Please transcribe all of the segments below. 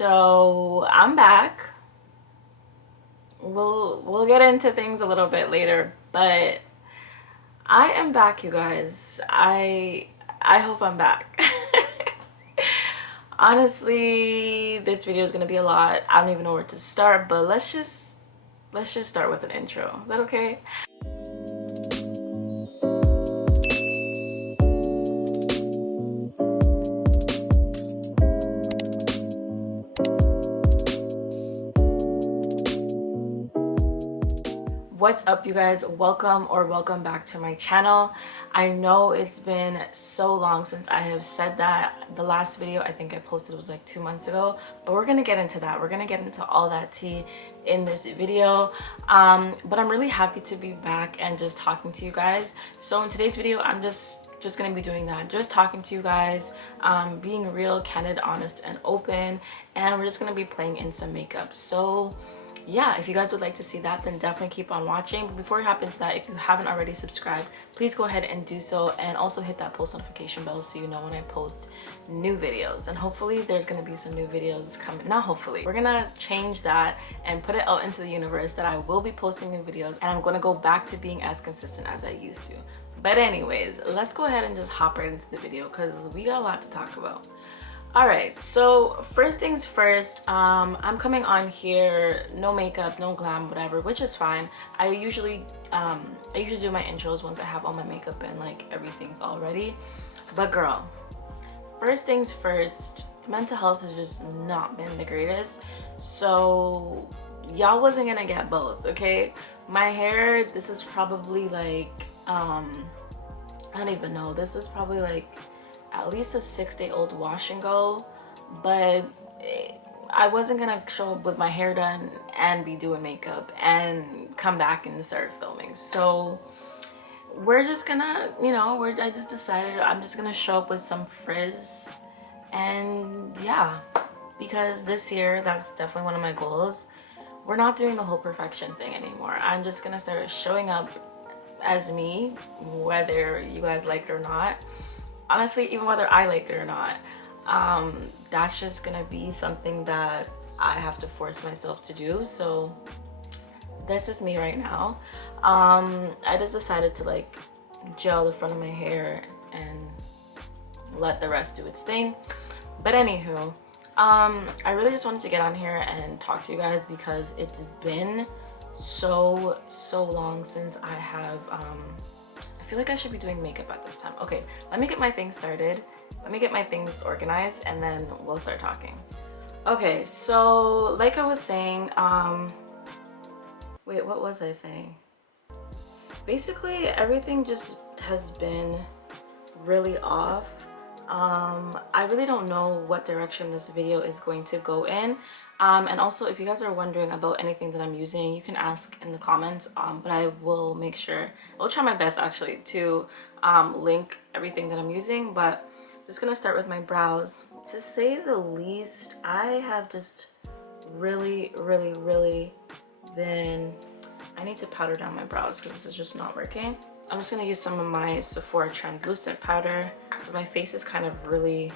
So I'm back. We'll get into things a little bit later, but I am back, you guys. I hope I'm back. Honestly, this video is gonna be a lot. I don't even know where to start, but let's just start with an intro. Is that okay? What's up, you guys? Welcome back to my channel. I know it's been so long since I have said that. The last video I think I posted was like 2 months ago, but we're gonna get into that. We're gonna get into all that tea in this video. But I'm really happy to be back and just talking to you guys. So in today's video, I'm just gonna be doing that, just talking to you guys, being real, candid, honest, and open, and we're just gonna be playing in some makeup. So yeah, if you guys would like to see that, then definitely keep on watching. But before we hop into that, if you haven't already subscribed, please go ahead and do so, and also hit that post notification bell so you know when I post new videos. And hopefully there's gonna be some new videos coming. Not hopefully, we're gonna change that and put it out into the universe that I will be posting new videos, and I'm gonna go back to being as consistent as I used to. But anyways, let's go ahead and just hop right into the video because we got a lot to talk about. All right, so first things first, I'm coming on here no makeup, no glam, whatever, which is fine. I usually do my intros once I have all my makeup and like everything's all ready. But girl, first things first, mental health has just not been the greatest, so y'all wasn't gonna get both. Okay, my hair, this is probably like I don't even know, this is probably like at least a 6-day-old wash and go, but I wasn't gonna show up with my hair done and be doing makeup and come back and start filming. So we're just gonna, you know, I just decided I'm just gonna show up with some frizz, and yeah, because this year that's definitely one of my goals. We're not doing the whole perfection thing anymore. I'm just gonna start showing up as me, whether you guys like it or not. Honestly, even whether I like it or not, that's just gonna be something that I have to force myself to do. So this is me right now. I just decided to like gel the front of my hair and let the rest do its thing. But anywho, I really just wanted to get on here and talk to you guys because it's been so long since I have I feel like I should be doing makeup at this time. Okay, let me get my things started. Let me get my things organized and then we'll start talking. Okay, so like I was saying, wait, what was I saying? Basically, everything just has been really off. I really don't know what direction this video is going to go in. And also, if you guys are wondering about anything that I'm using, you can ask in the comments, but I will make sure, I'll try my best actually to link everything that I'm using. But I'm just gonna start with my brows. To say the least, I have just really been, I need to powder down my brows because this is just not working. I'm just gonna use some of my Sephora translucent powder because my face is kind of really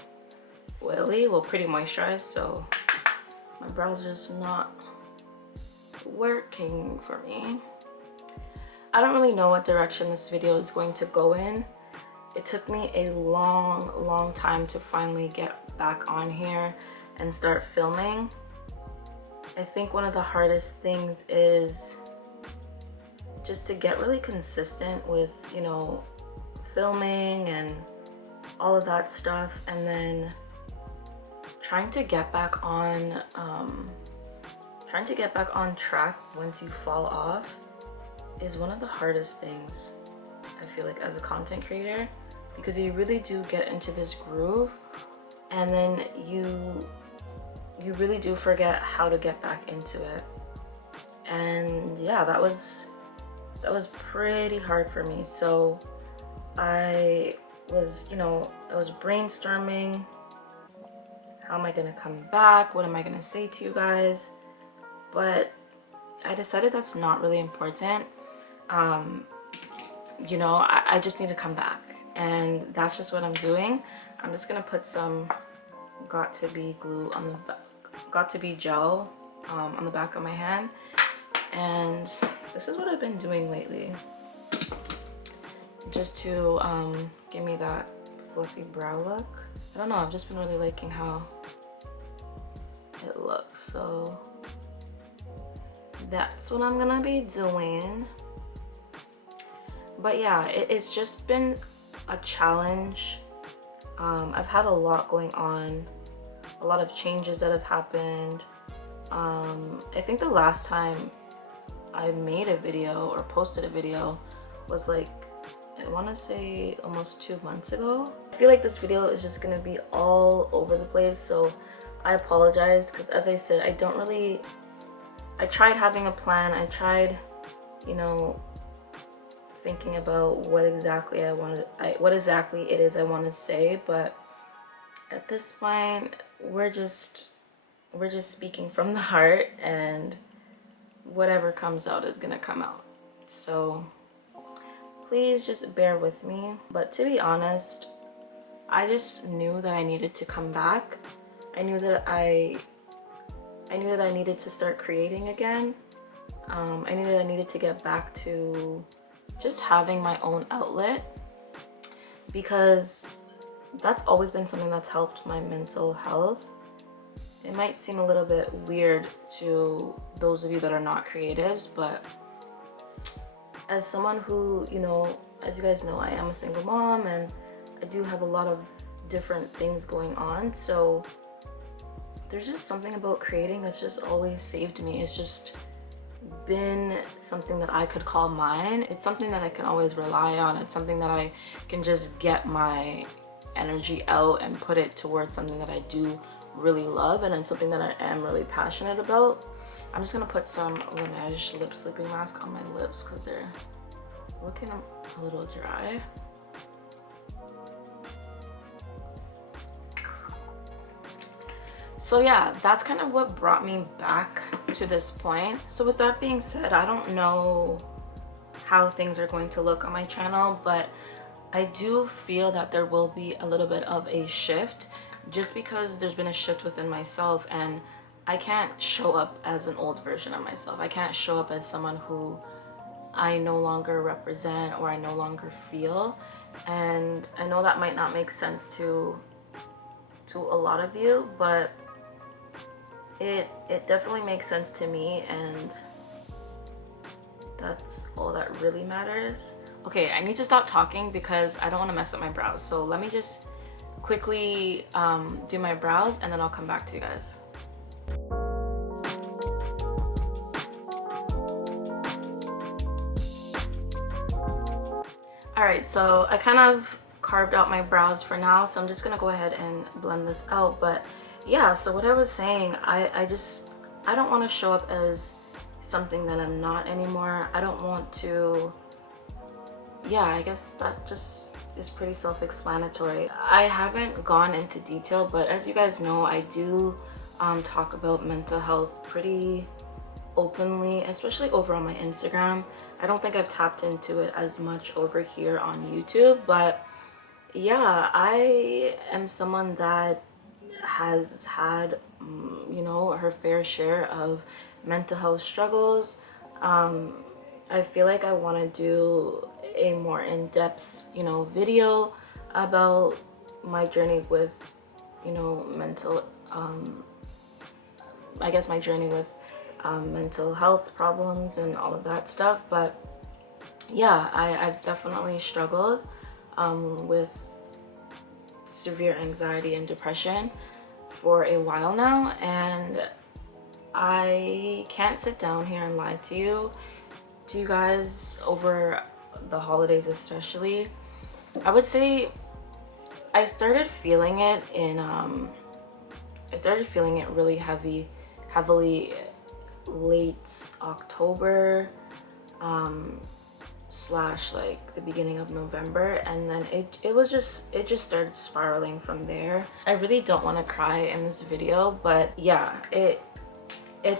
oily, well, pretty moisturized, so my brows are just not working for me. I don't really know what direction this video is going to go in. It took me a long time to finally get back on here and start filming. I think one of the hardest things is just to get really consistent with, you know, filming and all of that stuff, and then trying to get back on track once you fall off is one of the hardest things, I feel like, as a content creator, because you really do get into this groove and then you really do forget how to get back into it. And yeah, that was pretty hard for me. So I was, you know, I was brainstorming, how am I gonna come back, what am I gonna say to you guys, but I decided that's not really important. You know, I just need to come back, and that's just what I'm doing. I'm just gonna put some got to be glue on the back, got to be gel on the back of my hand, and this is what I've been doing lately, just to give me that fluffy brow look. I don't know, I've just been really liking how it looks, so that's what I'm gonna be doing. But yeah, it's just been a challenge. I've had a lot going on, a lot of changes that have happened. I think the last time I made a video or posted a video was like, I want to say almost 2 months ago. I feel like this video is just gonna be all over the place, so I apologize, because as I said, I tried having a plan. I tried, you know, thinking about what exactly it is I want to say, but at this point we're just speaking from the heart, and whatever comes out is gonna come out. So please just bear with me. But to be honest, I just knew that I needed to come back. I knew that I needed to start creating again. I knew that I needed to get back to just having my own outlet, because that's always been something that's helped my mental health. It might seem a little bit weird to those of you that are not creatives, but as someone who, you know, as you guys know, I am a single mom, and I do have a lot of different things going on, so there's just something about creating that's just always saved me. It's just been something that I could call mine. It's something that I can always rely on. It's something that I can just get my energy out and put it towards something that I do really love, and it's something that I am really passionate about. I'm just gonna put some Laneige lip sleeping mask on my lips because they're looking a little dry. So yeah, that's kind of what brought me back to this point. So with that being said, I don't know how things are going to look on my channel, but I do feel that there will be a little bit of a shift, just because there's been a shift within myself, and I can't show up as an old version of myself. I can't show up as someone who I no longer represent or I no longer feel. And I know that might not make sense to a lot of you, but it definitely makes sense to me, and that's all that really matters. Okay, I need to stop talking because I don't want to mess up my brows, so let me just quickly do my brows, and then I'll come back to you guys. Alright, so I kind of carved out my brows for now, so I'm just gonna go ahead and blend this out. But yeah, so what I was saying, I don't want to show up as something that I'm not anymore. I don't want to, yeah, I guess that just is pretty self-explanatory. I haven't gone into detail, but as you guys know, I do talk about mental health pretty openly, especially over on my Instagram. I don't think I've tapped into it as much over here on YouTube, but yeah, I am someone that has had, you know, her fair share of mental health struggles. I feel like I want to do a more in-depth, you know, video about my journey with, you know, mental, I guess my journey with mental health problems and all of that stuff. But yeah, I've definitely struggled with severe anxiety and depression for a while now, and I can't sit down here and lie to you guys over the holidays especially. I would say I started feeling it in really heavily late October slash like the beginning of November, and then it just started spiraling from there. I really don't want to cry in this video, but yeah, it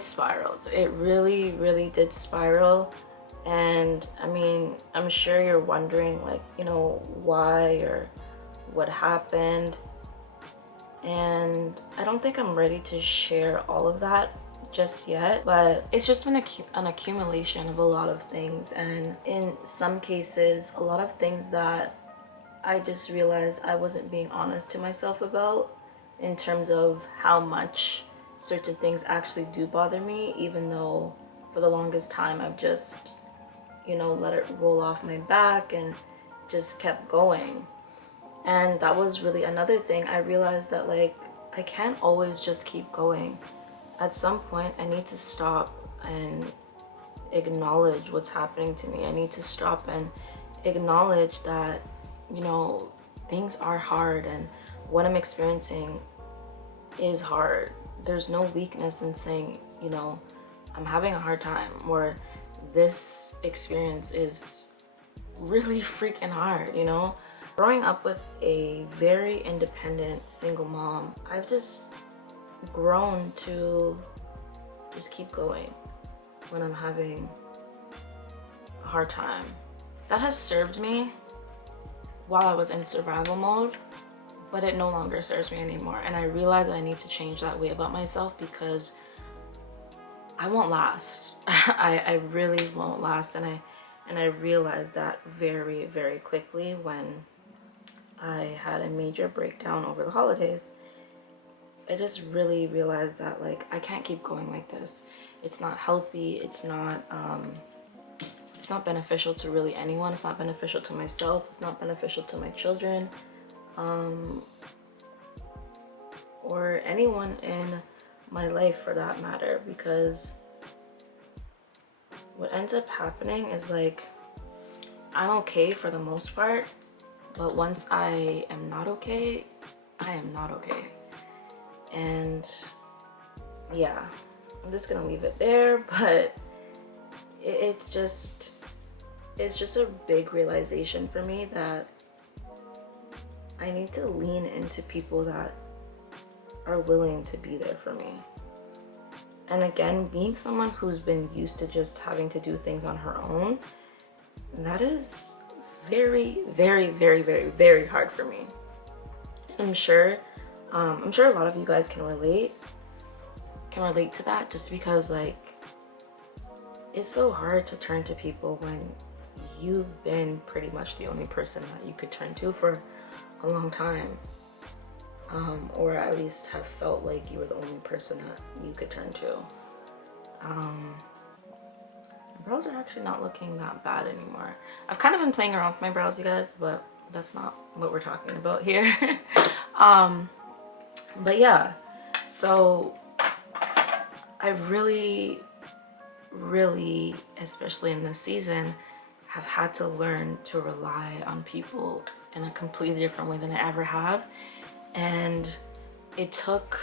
spiraled. It really did spiral. And I mean, I'm sure you're wondering, like, you know, why or what happened. and I don't think I'm ready to share all of that just yet, but it's just been an accumulation of a lot of things, and in some cases a lot of things that I just realized I wasn't being honest to myself about, in terms of how much certain things actually do bother me, even though for the longest time I've just, you know, let it roll off my back and just kept going. And that was really another thing. I realized that, like, I can't always just keep going. At some point I need to stop and acknowledge what's happening to me. I need to stop and acknowledge that, you know, things are hard and what I'm experiencing is hard. There's no weakness in saying, you know, I'm having a hard time, or this experience is really freaking hard, you know? Growing up with a very independent single mom, I've just grown to just keep going when I'm having a hard time. That has served me while I was in survival mode, but it no longer serves me anymore. And I realize that I need to change that way about myself, because I won't last. I really won't last. And I realized that very, very quickly when I had a major breakdown over the holidays. I just really realized that, like, I can't keep going like this. It's not healthy. It's not beneficial to really anyone. It's not beneficial to myself. It's not beneficial to my children, or anyone in my life for that matter, because what ends up happening is, like, I'm okay for the most part, but once I am not okay, I am not okay. And yeah, I'm just gonna leave it there, but it's just a big realization for me that I need to lean into people that are willing to be there for me. And again, being someone who's been used to just having to do things on her own, that is very, very, very, very, very hard for me. And I'm sure a lot of you guys can relate to that, just because, like, it's so hard to turn to people when you've been pretty much the only person that you could turn to for a long time, or at least have felt like you were the only person that you could turn to. My brows are actually not looking that bad anymore. I've kind of been playing around with my brows, you guys, but that's not what we're talking about here. But yeah, so I really, especially in this season, have had to learn to rely on people in a completely different way than I ever have. And it took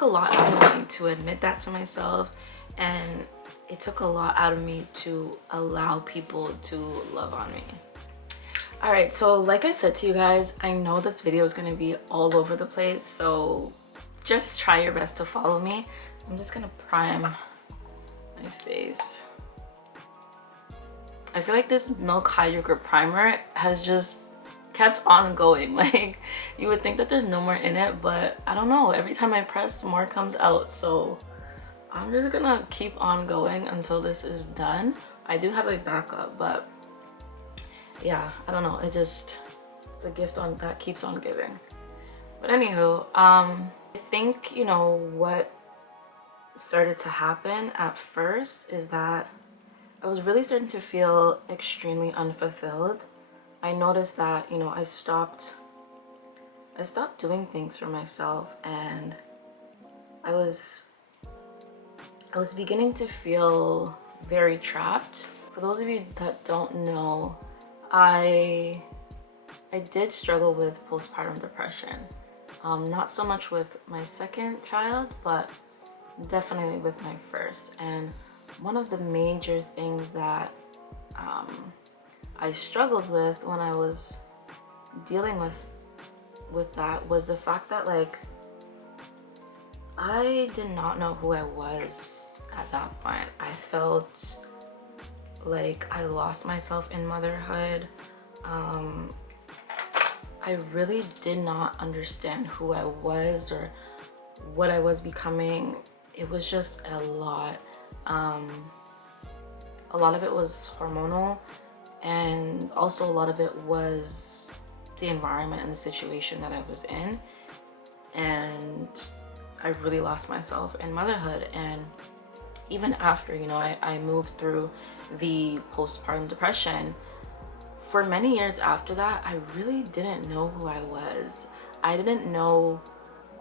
a lot out of me to admit that to myself, and it took a lot out of me to allow people to love on me. All right, so like I said to you guys, I know this video is going to be all over the place, so just try your best to follow me. I'm just gonna prime my face. I feel like this Milk Hydrogrip primer has just kept on going. Like, you would think that there's no more in it, but I don't know, every time I press, more comes out. So I'm just gonna keep on going until this is done. I do have a backup, but yeah, I don't know, it's a gift on that keeps on giving. But anywho, I think, you know, what started to happen at first is that I was really starting to feel extremely unfulfilled. I noticed that, you know, I stopped doing things for myself, and I was beginning to feel very trapped. For those of you that don't know, I did struggle with postpartum depression. Not so much with my second child, but definitely with my first. And one of the major things that I struggled with when I was dealing with that was the fact that, like, I did not know who I was at that point. I felt like I lost myself in motherhood. I I really did not understand who I was or what I was becoming. It was just a lot. A lot of it was hormonal, and also a lot of it was the environment and the situation that I was in. And I really lost myself in motherhood. And even after, you know, I moved through the postpartum depression, for many years after that, I really didn't know who I was. I didn't know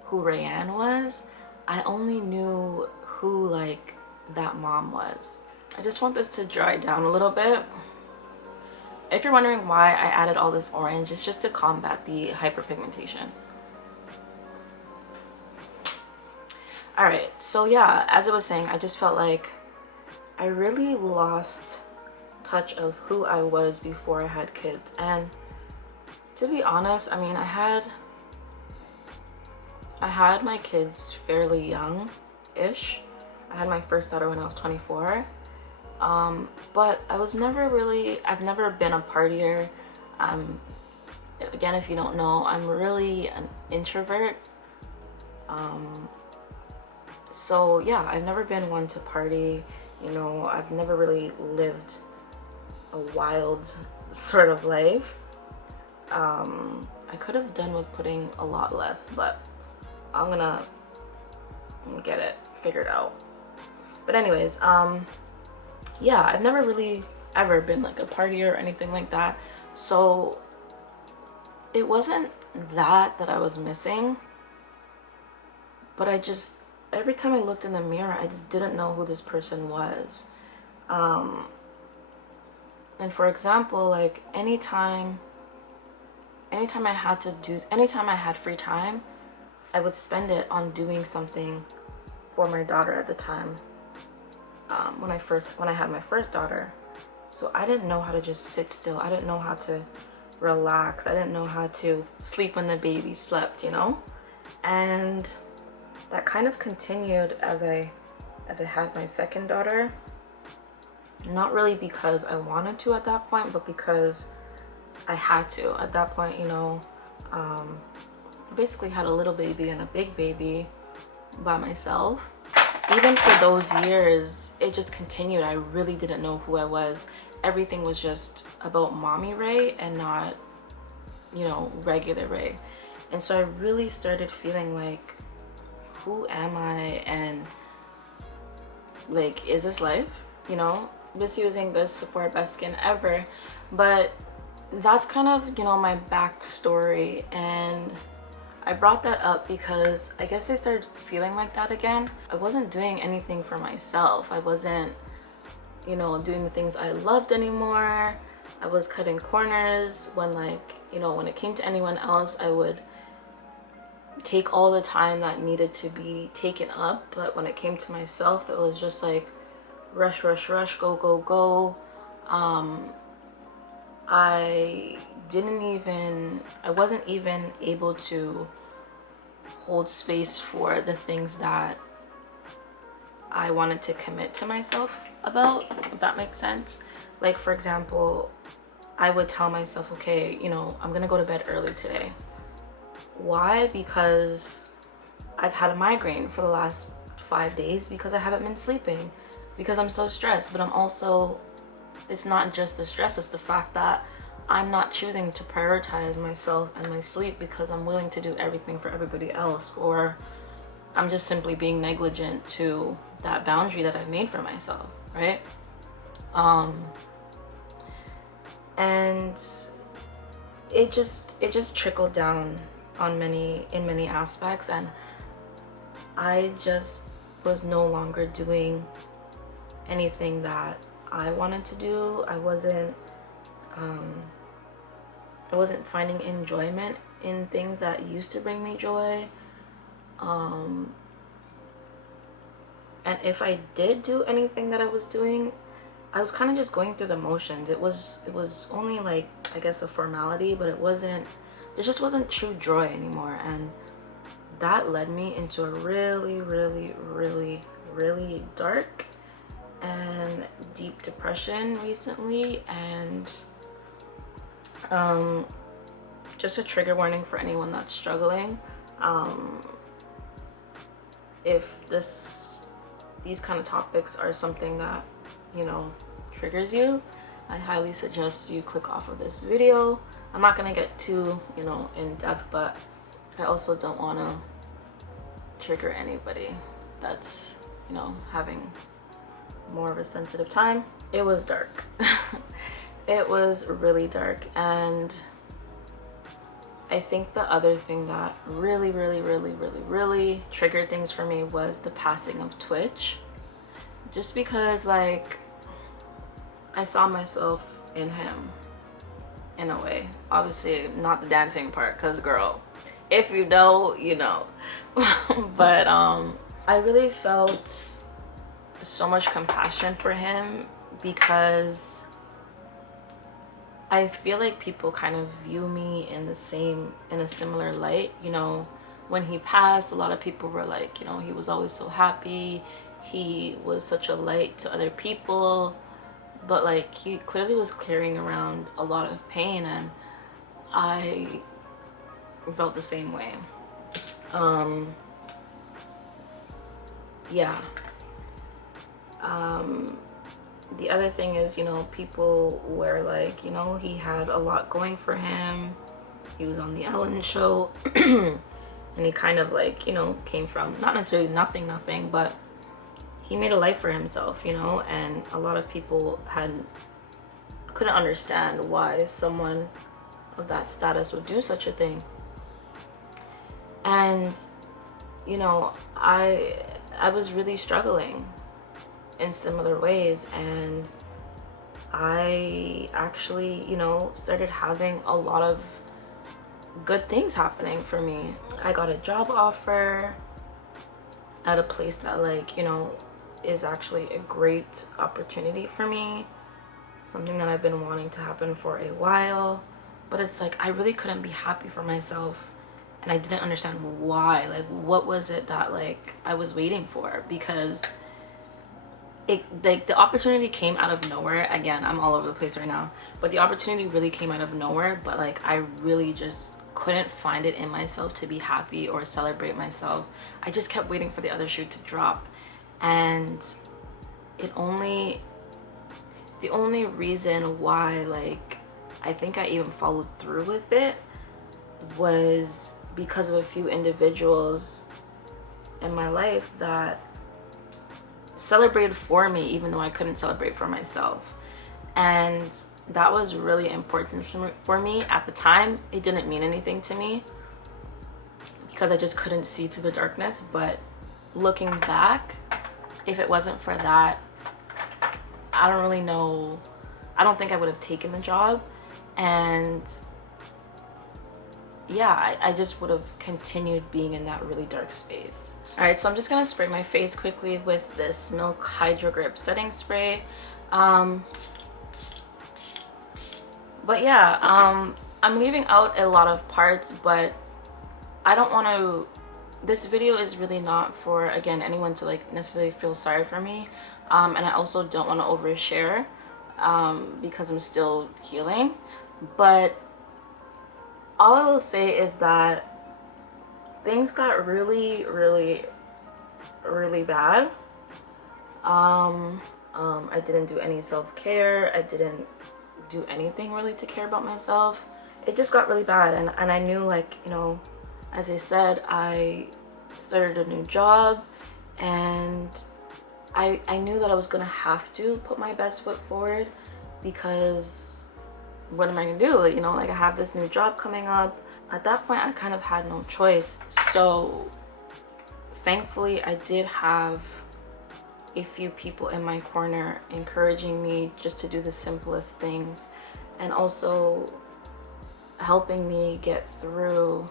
who Rayanne was. I only knew who like that mom was. I just want this to dry down a little bit. If you're wondering why I added all this orange, it's just to combat the hyperpigmentation. All right, so yeah, as I was saying, I just felt like I really lost touch of who I was before I had kids. And to be honest, I mean, I had my kids fairly young-ish. I had my first daughter when I was 24. But I was never really, I've never been a partier. Again, if you don't know, I'm really an introvert. So yeah, I've never been one to party. You know, I've never really lived a wild sort of life. I could have done with putting a lot less, but I'm gonna get it figured out. But anyways, yeah, I've never really ever been like a partier or anything like that. So it wasn't that I was missing, but I just, every time I looked in the mirror, I just didn't know who this person was. And for example, like anytime I had free time, I would spend it on doing something for my daughter at the time. When I had my first daughter. So I didn't know how to just sit still. I didn't know how to relax. I didn't know how to sleep when the baby slept, you know? And that kind of continued as I had my second daughter. Not really because I wanted to at that point, but because I had to. At that point, you know, I basically had a little baby and a big baby by myself. Even for those years, it just continued. I really didn't know who I was. Everything was just about Mommy Ray and not, you know, regular Ray. And so I really started feeling like, who am I? And like, is this life? You know, just using this Sephora best skin ever. But that's kind of, you know, my backstory. And I brought that up because I guess I started feeling like that again. I wasn't doing anything for myself. I wasn't, you know, doing the things I loved anymore. I was cutting corners when, like, you know, when it came to anyone else, I would take all the time that needed to be taken up. But when it came to myself, it was just like rush, rush, rush, go, go, go. I wasn't even able to hold space for the things that I wanted to commit to myself about, if that makes sense. Like, for example, I would tell myself, okay, you know, I'm gonna go to bed early today. Why? Because I've had a migraine for the last 5 days because I haven't been sleeping, because I'm so stressed. But I'm also, it's not just the stress, it's the fact that I'm not choosing to prioritize myself and my sleep because I'm willing to do everything for everybody else, or I'm just simply being negligent to that boundary that I've made for myself, right? And it just trickled down in many aspects, and I just was no longer doing anything that I wanted to do. I wasn't finding enjoyment in things that used to bring me joy. And if I did do anything that I was doing, I was kind of just going through the motions. It was only, like, I guess, a formality, but there just wasn't true joy anymore. And that led me into a really, really, really, really dark and deep depression recently. And just a trigger warning for anyone that's struggling. If these kind of topics are something that, you know, triggers you, I highly suggest you click off of this video. I'm not gonna get too, you know, in depth, but I also don't want to trigger anybody that's, you know, having more of a sensitive time. It was dark. It was really dark, and I think the other thing that really triggered things for me was the passing of Twitch. Just because, like, I saw myself in him in a way. Obviously not the dancing part, because girl, if you know, you know. But I really felt so much compassion for him, because I feel like people kind of view me in a similar light. You know, when he passed, a lot of people were like, you know, he was always so happy, he was such a light to other people, but like he clearly was carrying around a lot of pain, and I felt the same way. Yeah. The other thing is, you know, people were like, you know, he had a lot going for him. He was on the Ellen show and he kind of, like, you know, came from not necessarily nothing, but he made a life for himself, you know, and a lot of people couldn't understand why someone of that status would do such a thing. And, you know, I was really struggling in similar ways, and I actually, you know, started having a lot of good things happening for me. I got a job offer at a place that, like, you know, is actually a great opportunity for me, something that I've been wanting to happen for a while, but it's like I really couldn't be happy for myself, and I didn't understand why. Like, what was it that, like, I was waiting for? Because like, the opportunity came out of nowhere. Again, I'm all over the place right now, but the opportunity really came out of nowhere. But like, I really just couldn't find it in myself to be happy or celebrate myself. I just kept waiting for the other shoe to drop, and the only reason why, like, I think I even followed through with it was because of a few individuals in my life that celebrated for me, even though I couldn't celebrate for myself. And that was really important for me at the time. It didn't mean anything to me because I just couldn't see through the darkness, but looking back, if it wasn't for that, I don't really know. I don't think I would have taken the job, and yeah, I just would have continued being in that really dark space. All right, so I'm just gonna spray my face quickly with this Milk Hydrogrip setting spray. But yeah, I'm leaving out a lot of parts, but I don't want to. This video is really not for, again, anyone to, like, necessarily feel sorry for me, and I also don't want to overshare because I'm still healing. But all I will say is that things got really bad. I didn't do any self-care. I didn't do anything really to care about myself. It just got really bad, and I knew, like, you know, as I said, I started a new job, and I knew that I was gonna have to put my best foot forward, because what am I gonna do? You know, like, I have this new job coming up. At that point, I kind of had no choice. So thankfully, I did have a few people in my corner encouraging me just to do the simplest things, and also helping me get through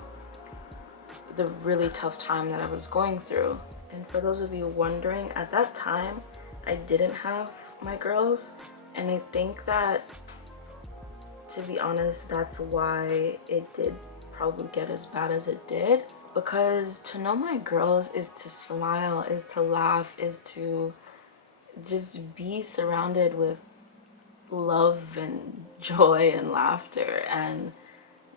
the really tough time that I was going through. And for those of you wondering, at that time, I didn't have my girls, and I think that, to be honest, that's why it did probably get as bad as it did. Because to know my girls is to smile, is to laugh, is to just be surrounded with love and joy and laughter. And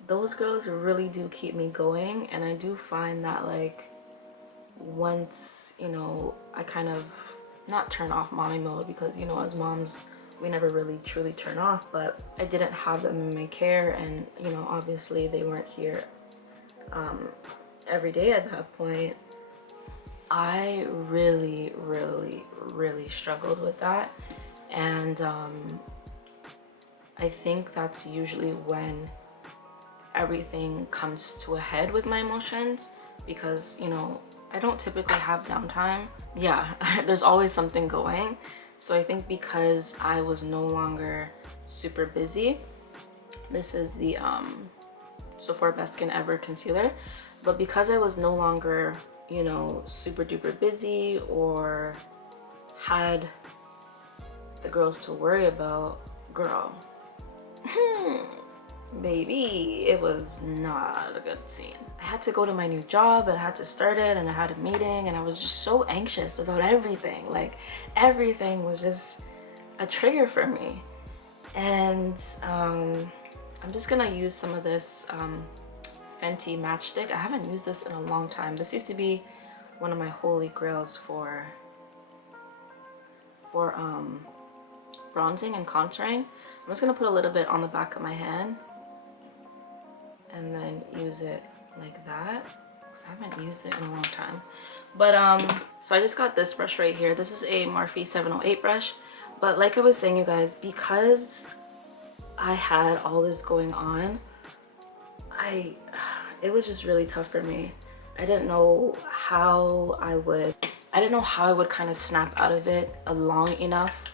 those girls really do keep me going. And I do find that like once, you know, I kind of not turn off mommy mode, because you know, as moms we never really truly turn off, but I didn't have them in my care, and you know, obviously they weren't here every day at that point. I really struggled with that, and I think that's usually when everything comes to a head with my emotions, because you know, I don't typically have downtime. Yeah, there's always something going. So I think because I was no longer super busy, this is the Sephora Best Skin Ever concealer, but because I was no longer, you know, super duper busy or had the girls to worry about, girl, baby, it was not a good scene. I had to go to my new job and I had to start it, and I had a meeting, and I was just so anxious about everything. Like everything was just a trigger for me. And I'm just gonna use some of this Fenty Matchstix. I haven't used this in a long time. This used to be one of my holy grails for bronzing and contouring. I'm just gonna put a little bit on the back of my hand and then use it like that, because I haven't used it in a long time. But so I just got this brush right here. This is a Morphe 708 brush, but like I was saying, you guys, because I had all this going on, it was just really tough for me. I didn't know how I would kind of snap out of it long enough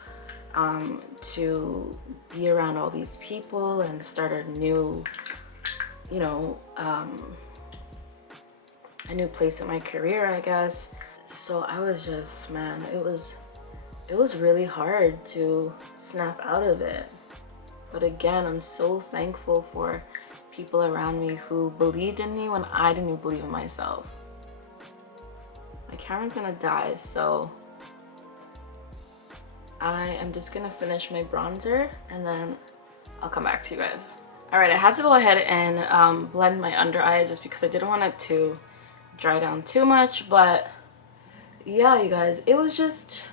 to be around all these people and start a new, you know, a new place in my career, I guess. So I was just, man, it was really hard to snap out of it. But again, I'm so thankful for people around me who believed in me when I didn't even believe in myself. My camera's gonna die, so I am just gonna finish my bronzer and then I'll come back to you guys. All right, I had to go ahead and blend my under eyes just because I didn't want it to dry down too much. But yeah, you guys, it was just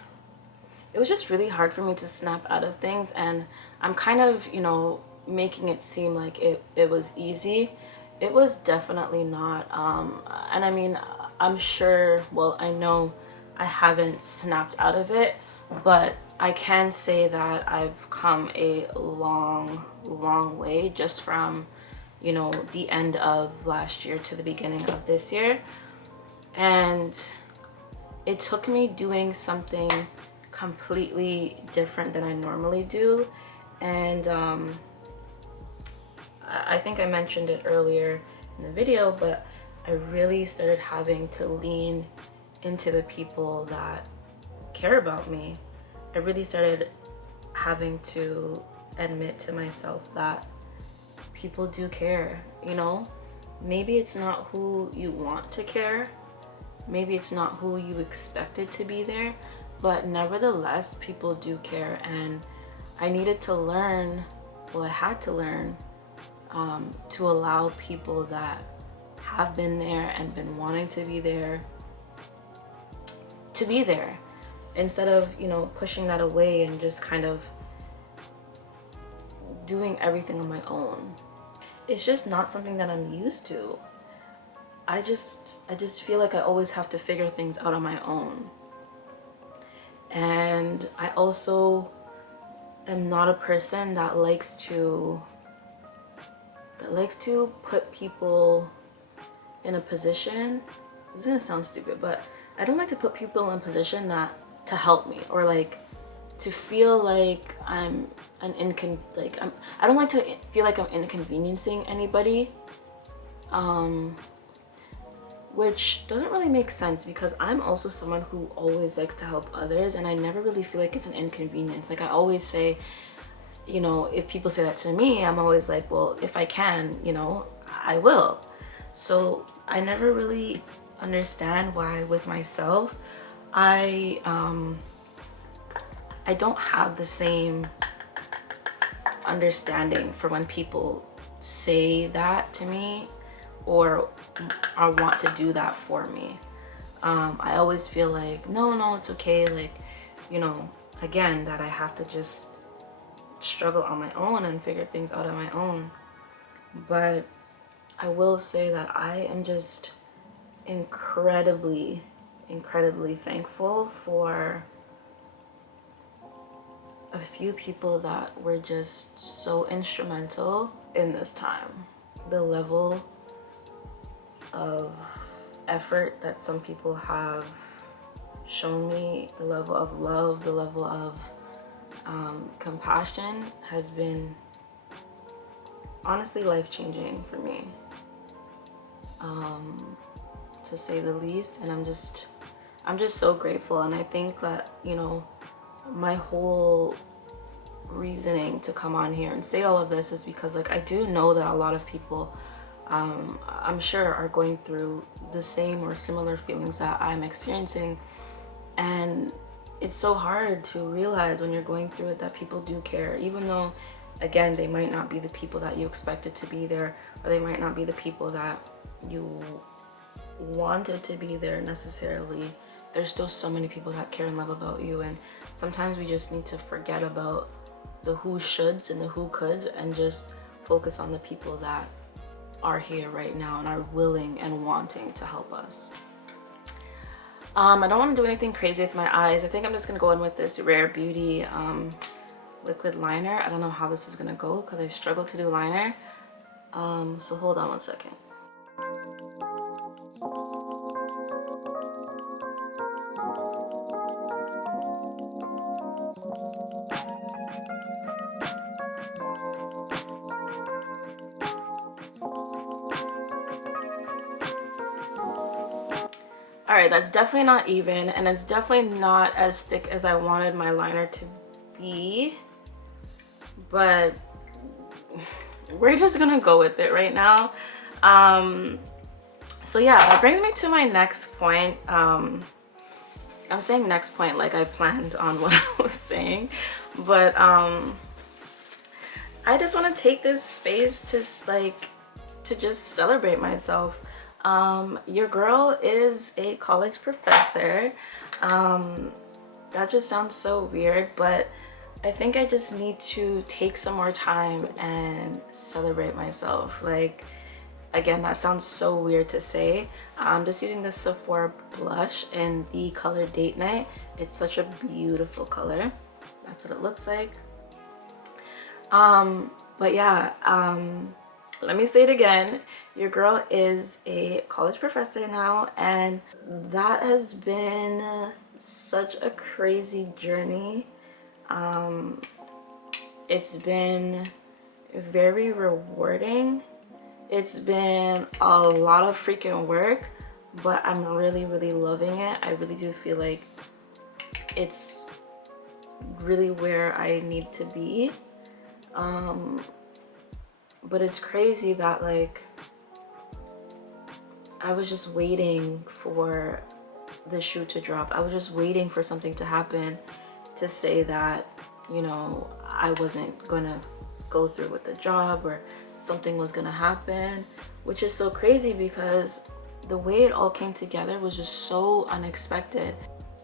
really hard for me to snap out of things, and I'm kind of, you know, making it seem like it was easy. It was definitely not. And I mean, I'm sure, well, I know I haven't snapped out of it, but I can say that I've come a long way just from, you know, the end of last year to the beginning of this year. And it took me doing something completely different than I normally do. And I think I mentioned it earlier in the video, but I really started having to lean into the people that care about me. I really started having to admit to myself that people do care, you know? Maybe it's not who you want to care, maybe it's not who you expected to be there, but nevertheless, people do care. And I needed to learn, well, I had to learn to allow people that have been there and been wanting to be there, instead of, you know, pushing that away and just kind of doing everything on my own. It's just not something that I'm used to. I just feel like I always have to figure things out on my own. And I also am not a person that likes to put people in a position. This is gonna sound stupid, but I don't like to put people in a position that to help me, or like to feel like I'm an I don't like to feel like I'm inconveniencing anybody, which doesn't really make sense because I'm also someone who always likes to help others, and I never really feel like it's an inconvenience. Like I always say, you know, if people say that to me, I'm always like, well, if I can, you know, I will. So I never really understand why with myself I don't have the same understanding for when people say that to me or want to do that for me. I always feel like, no, it's okay. Like, you know, again, that I have to just struggle on my own and figure things out on my own. But I will say that I am just incredibly thankful for a few people that were just so instrumental in this time. The level of effort that some people have shown me, the level of love, the level of compassion has been honestly life-changing for me, to say the least. And I'm just so grateful. And I think that, you know, my whole reasoning to come on here and say all of this is because, like, I do know that a lot of people, I'm sure, are going through the same or similar feelings that I'm experiencing. And it's so hard to realize when you're going through it that people do care, even though, again, they might not be the people that you expected to be there, or they might not be the people that you wanted to be there necessarily. There's still so many people that care and love about you, and sometimes we just need to forget about the who shoulds and the who coulds and just focus on the people that are here right now and are willing and wanting to help us. I don't want to do anything crazy with my eyes. I think I'm just gonna go in with this Rare Beauty liquid liner. I don't know how this is gonna go because I struggle to do liner. So hold on one second. All right, that's definitely not even, and it's definitely not as thick as I wanted my liner to be, but we're just gonna go with it right now. So yeah, that brings me to my next point. I'm saying next point like I planned on what I was saying, but I just want to take this space to just celebrate myself. Your girl is a college professor. That just sounds so weird, but I think I just need to take some more time and celebrate myself. Like, again, that sounds so weird to say. I'm just using this Sephora blush in the color Date Night. It's such a beautiful color. That's what it looks like. But yeah, let me say it again. Your girl is a college professor now, and that has been such a crazy journey. It's been very rewarding. It's been a lot of freaking work, but I'm really loving it. I really do feel like it's really where I need to be. But it's crazy that, like, I was just waiting for the shoe to drop. I was just waiting for something to happen to say that, you know, I wasn't gonna go through with the job or something was gonna happen, which is so crazy because the way it all came together was just so unexpected.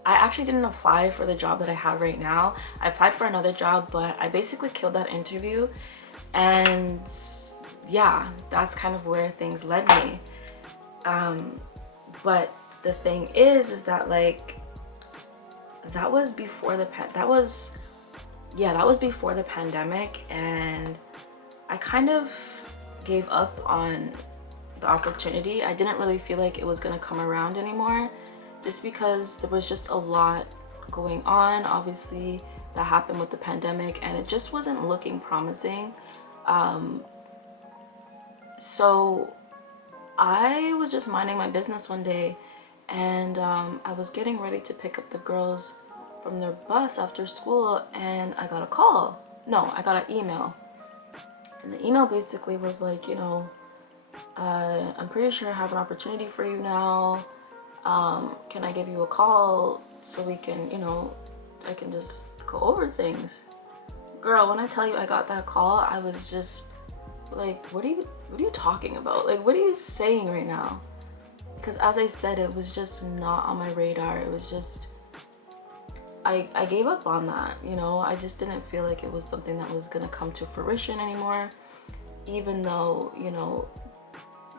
I actually didn't apply for the job that I have right now. I applied for another job, but I basically killed that interview. And yeah, that's kind of where things led me. But the thing is that, like, that was before the pandemic, and I kind of gave up on the opportunity. I didn't really feel like it was gonna come around anymore, just because there was just a lot going on, obviously, that happened with the pandemic, and it just wasn't looking promising. So I was just minding my business one day, and I was getting ready to pick up the girls from their bus after school, and I got a call. No, I got an email. And the email basically was like, you know, I'm pretty sure I have an opportunity for you now. Can I give you a call so we can, you know, I can just go over things? Girl, when I tell you I got that call, I was just like, what are you talking about? Like, what are you saying right now? Because as I said, it was just not on my radar. It was just, I gave up on that, you know. I just didn't feel like it was something that was gonna come to fruition anymore, even though, you know,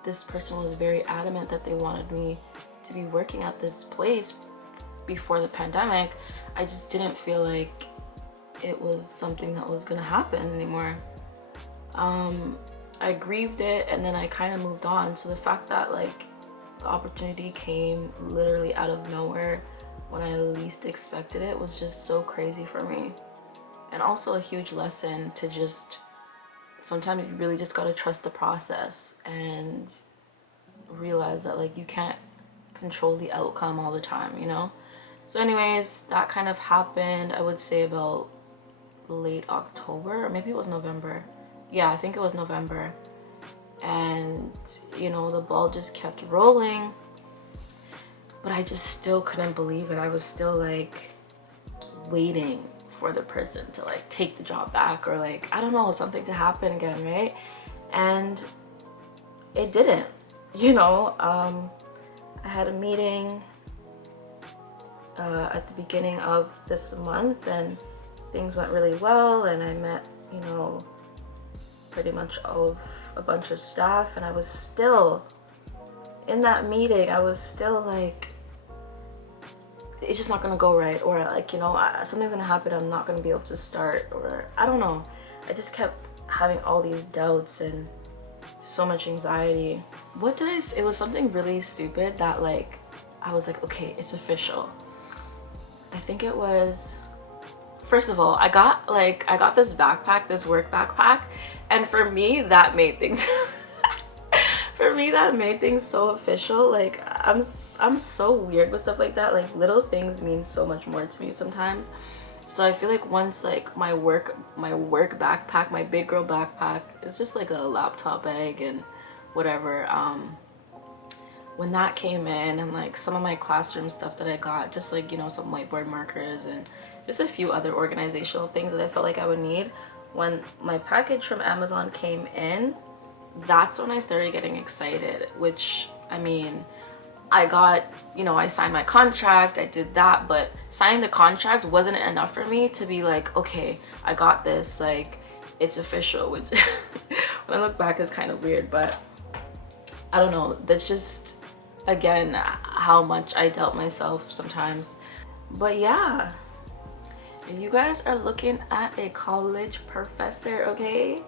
this person was very adamant that they wanted me to be working at this place before the pandemic. I just didn't feel like it was something that was gonna happen anymore. I grieved it, and then I kind of moved on. So the fact that like the opportunity came literally out of nowhere when I least expected it was just so crazy for me. And also a huge lesson to just, sometimes you really just gotta trust the process and realize that like you can't control the outcome all the time, you know. So anyways, that kind of happened, I would say about late October, or maybe it was November. Yeah, I think it was November. And you know, the ball just kept rolling, but I just still couldn't believe it. I was still like waiting for the person to like take the job back, or like, I don't know, something to happen again, right? And it didn't, you know. I had a meeting at the beginning of this month, and things went really well, and I met, you know, pretty much a bunch of staff, and I was still in that meeting, I was still like, it's just not gonna go right, or like, you know, something's gonna happen, I'm not gonna be able to start, or I don't know. I just kept having all these doubts and so much anxiety. What did I say? It was something really stupid that like, I was like, okay, it's official. I think it was, first of all, I got this backpack, this work backpack, and for me that made things for me that made things so official. Like I'm so weird with stuff like that. Like little things mean so much more to me sometimes. So I feel like once like my work backpack, my big girl backpack, it's just like a laptop bag and whatever, when that came in, and like some of my classroom stuff that I got, just like, you know, some whiteboard markers and just a few other organizational things that I felt like I would need, when my package from Amazon came in, that's when I started getting excited. Which, I mean, I got, you know, I signed my contract, I did that, but signing the contract wasn't enough for me to be like, okay, I got this, like it's official, which when I look back is kind of weird, but I don't know, that's just, again, how much I doubt myself sometimes. But yeah, you guys are looking at a college professor, okay?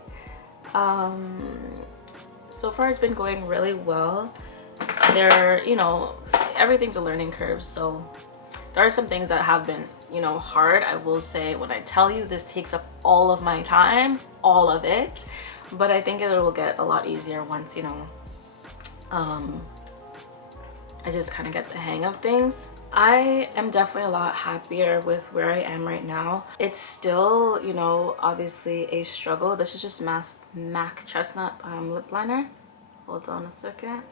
So far it's been going really well. There, you know, everything's a learning curve, so there are some things that have been, you know, hard. I will say, when I tell you, this takes up all of my time, all of it, but I think it will get a lot easier once, you know, I just kind of get the hang of things. I am definitely a lot happier with where I am right now. It's still, you know, obviously a struggle. This is just MAC Chestnut lip liner. Hold on a second.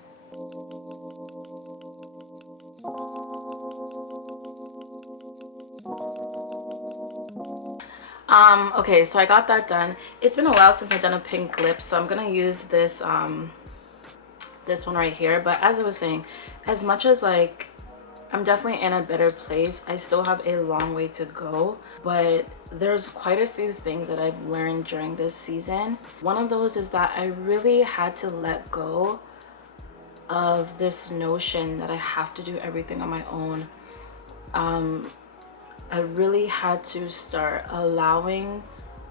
Okay, so I got that done. It's been a while since I've done a pink lip, so I'm gonna use this this one right here. But as I was saying, as much as like I'm definitely in a better place, I still have a long way to go. But there's quite a few things that I've learned during this season. One of those is that I really had to let go of this notion that I have to do everything on my own. I really had to start allowing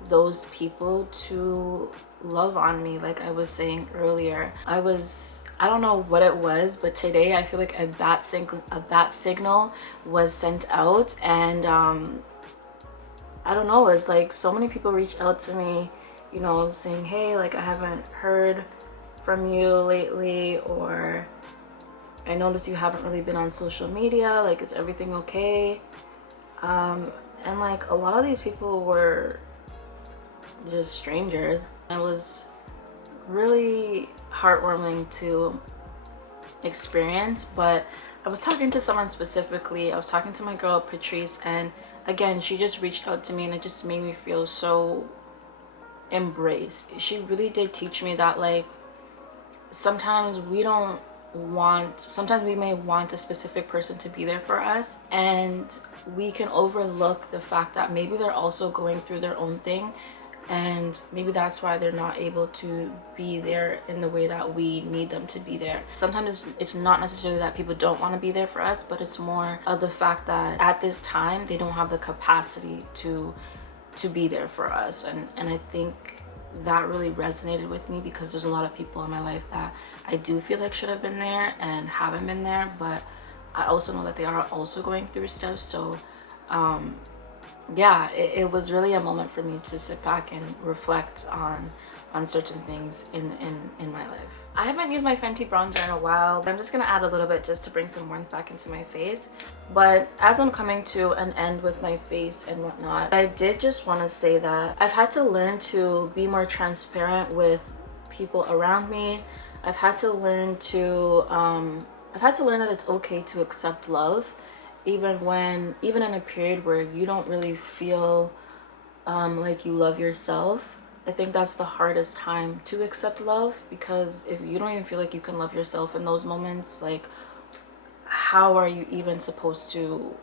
those people to love on me. Like I was saying earlier, I don't know what it was, but today I feel like a bat signal was sent out, and I don't know, it's like so many people reached out to me, you know, saying, hey, like I haven't heard from you lately, or I noticed you haven't really been on social media, like is everything okay? And like a lot of these people were just strangers. It was really heartwarming to experience. But I was talking to someone specifically, I was talking to my girl Patrice, and again, she just reached out to me, and it just made me feel so embraced. She really did teach me that, like, sometimes we don't want, sometimes we may want a specific person to be there for us, and we can overlook the fact that maybe they're also going through their own thing, and maybe that's why they're not able to be there in the way that we need them to be there. Sometimes it's not necessarily that people don't want to be there for us, but it's more of the fact that at this time they don't have the capacity to be there for us. And I think that really resonated with me, because there's a lot of people in my life that I do feel like should have been there and haven't been there, but I also know that they are also going through stuff. So yeah, it was really a moment for me to sit back and reflect on certain things in my life. I haven't used my Fenty bronzer in a while, but I'm just gonna add a little bit just to bring some warmth back into my face. But as I'm coming to an end with my face and whatnot, I did just want to say that I've had to learn to be more transparent with people around me. I've had to learn that it's okay to accept love, even in a period where you don't really feel like you love yourself. I think that's the hardest time to accept love, because if you don't even feel like you can love yourself in those moments, like, how are you even supposed to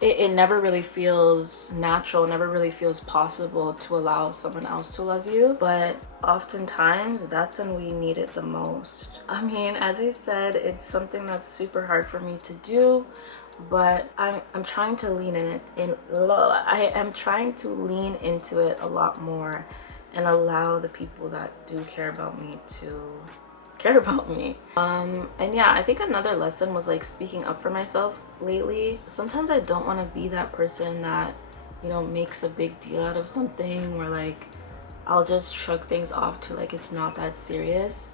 it never really feels natural, never really feels possible to allow someone else to love you. But oftentimes that's when we need it the most. I mean, as I said, it's something that's super hard for me to do, but I'm trying to lean in it. I am trying to lean into it a lot more and allow the people that do care about me to care about me. And yeah, I think another lesson was like speaking up for myself lately. Sometimes I don't want to be that person that, you know, makes a big deal out of something, or like I'll just shrug things off to like it's not that serious.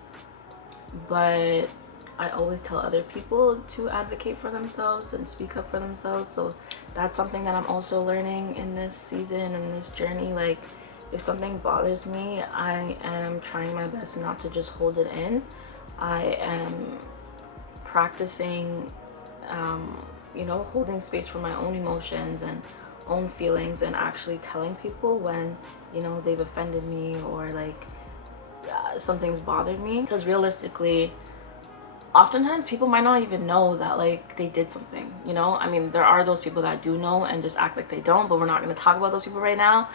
But I always tell other people to advocate for themselves and speak up for themselves. So that's something that I'm also learning in this season and this journey. Like, if something bothers me, I am trying my best not to just hold it in. I am practicing, you know, holding space for my own emotions and own feelings, and actually telling people when, you know, they've offended me or like something's bothered me. Because realistically, oftentimes people might not even know that like they did something, you know. I mean, there are those people that do know and just act like they don't, but we're not going to talk about those people right now.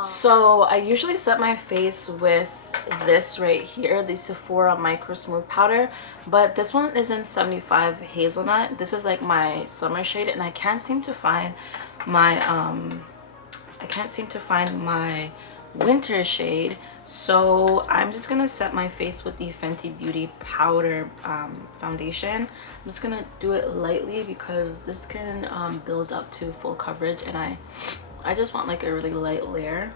So I usually set my face with this right here, the Sephora Micro Smooth Powder, but this one is in 75 Hazelnut. This is like my summer shade, and I can't seem to find my winter shade. So I'm just gonna set my face with the Fenty Beauty Powder foundation. I'm just gonna do it lightly because this can build up to full coverage, and I just want like a really light layer.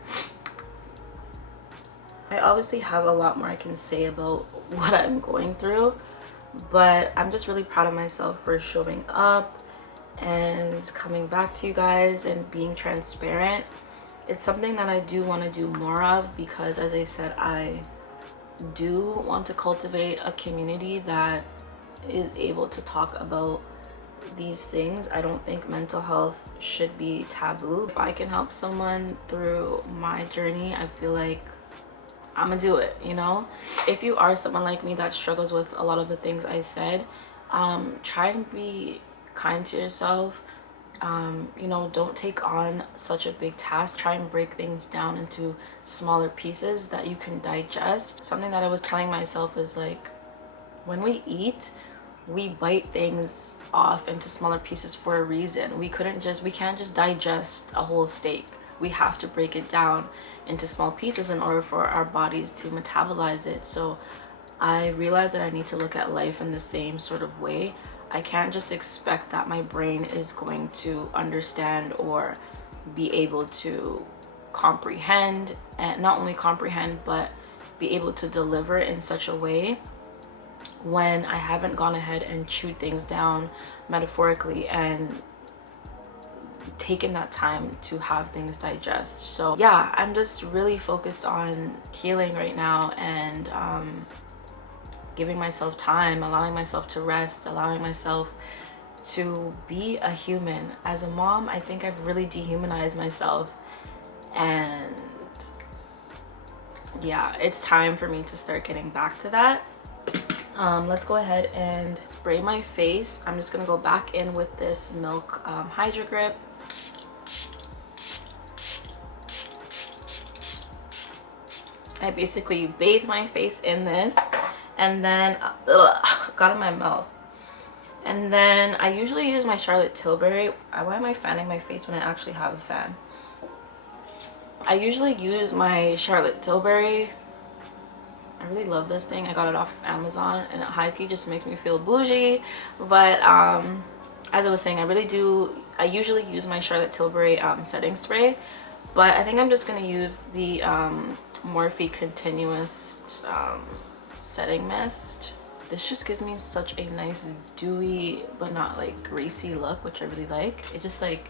I obviously have a lot more I can say about what I'm going through, but I'm just really proud of myself for showing up and coming back to you guys and being transparent. It's something that I do want to do more of, because as I said, I do want to cultivate a community that is able to talk about these things. I don't think mental health should be taboo. If I can help someone through my journey, I feel like I'm gonna do it, you know. If you are someone like me that struggles with a lot of the things I said, try and be kind to yourself. You know, don't take on such a big task. Try and break things down into smaller pieces that you can digest. Something that I was telling myself is like, when we eat, we bite things off into smaller pieces for a reason. We can't just digest a whole steak. We have to break it down into small pieces in order for our bodies to metabolize it. So I realized that I need to look at life in the same sort of way. I can't just expect that my brain is going to understand or be able to comprehend, and not only comprehend, but be able to deliver in such a way when I haven't gone ahead and chewed things down metaphorically and taken that time to have things digest. So yeah, I'm just really focused on healing right now, and giving myself time, allowing myself to rest, allowing myself to be a human. As a mom, I think I've really dehumanized myself, and yeah, it's time for me to start getting back to that. Let's go ahead and spray my face. I'm just gonna go back in with this Milk Hydrogrip. I basically bathe my face in this, and then got in my mouth. And then I usually use my Charlotte Tilbury. Why am I fanning my face when I actually have a fan? I usually use my Charlotte Tilbury. I really love this thing. I got it off of Amazon, and high-key just makes me feel bougie. But as I was saying, I usually use my Charlotte Tilbury setting spray, but I think I'm just gonna use the Morphe Continuous setting mist. This just gives me such a nice dewy but not like greasy look, which I really like. It just like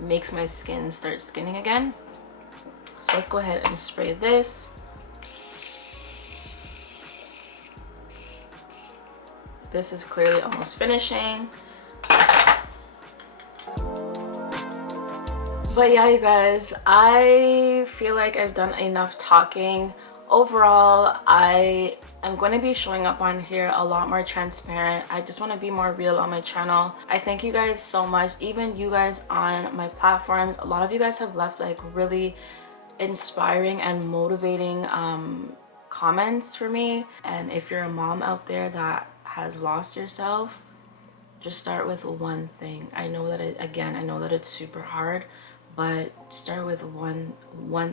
makes my skin start skinning again. So let's go ahead and spray this. This is clearly almost finishing. But yeah, you guys, I feel like I've done enough talking. Overall, I am going to be showing up on here a lot more transparent. I just want to be more real on my channel. I thank you guys so much. Even you guys on my platforms, a lot of you guys have left like really inspiring and motivating comments for me. And if you're a mom out there that has lost yourself, just start with one thing. I know that I know that it's super hard, but start with one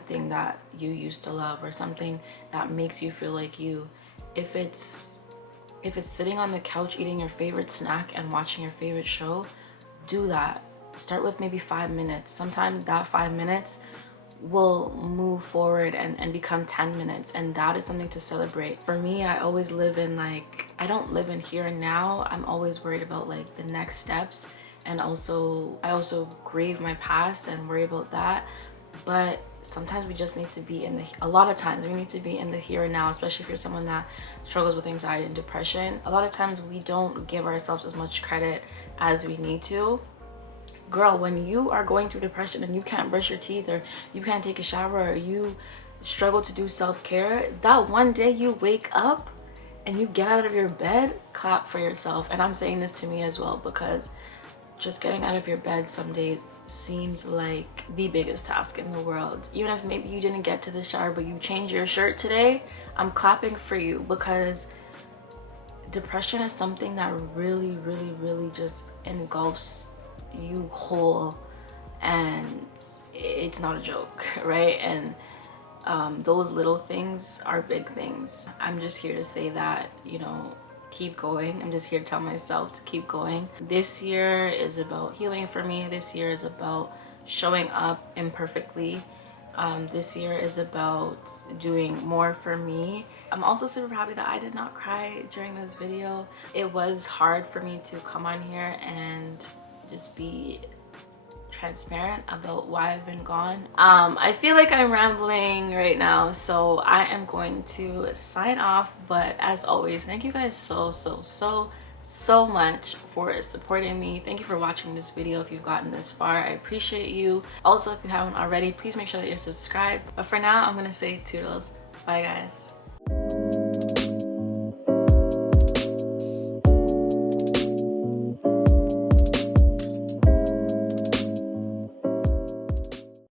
thing that you used to love, or something that makes you feel like you. If it's sitting on the couch eating your favorite snack and watching your favorite show, do that. Start with maybe 5 minutes. Sometimes that 5 minutes will move forward and become 10 minutes, and that is something to celebrate. For me, I always live in like, I don't live in here and now. I'm always worried about like the next steps, and I also grieve my past and worry about that. But sometimes we just need to be a lot of times we need to be in the here and now, especially if you're someone that struggles with anxiety and depression. A lot of times we don't give ourselves as much credit as we need to. Girl, when you are going through depression and you can't brush your teeth, or you can't take a shower, or you struggle to do self-care, that one day you wake up and you get out of your bed, clap for yourself. And I'm saying this to me as well, because just getting out of your bed some days seems like the biggest task in the world. Even if maybe you didn't get to the shower but you changed your shirt today, I'm clapping for you, because depression is something that really, really, really just engulfs you whole, and it's not a joke, right? And those little things are big things. I'm just here to say that, you know, keep going. I'm just here to tell myself to keep going. This year is about healing for me. This year is about showing up imperfectly. This year is about doing more for me. I'm also super happy that I did not cry during this video. It was hard for me to come on here and just be transparent about why I've been gone. I feel like I'm rambling right now, so I am going to sign off. But as always, thank you guys so much for supporting me. Thank you for watching this video. If you've gotten this far, I appreciate you. Also, if you haven't already, please make sure that you're subscribed. But for now, I'm gonna say toodles. Bye guys.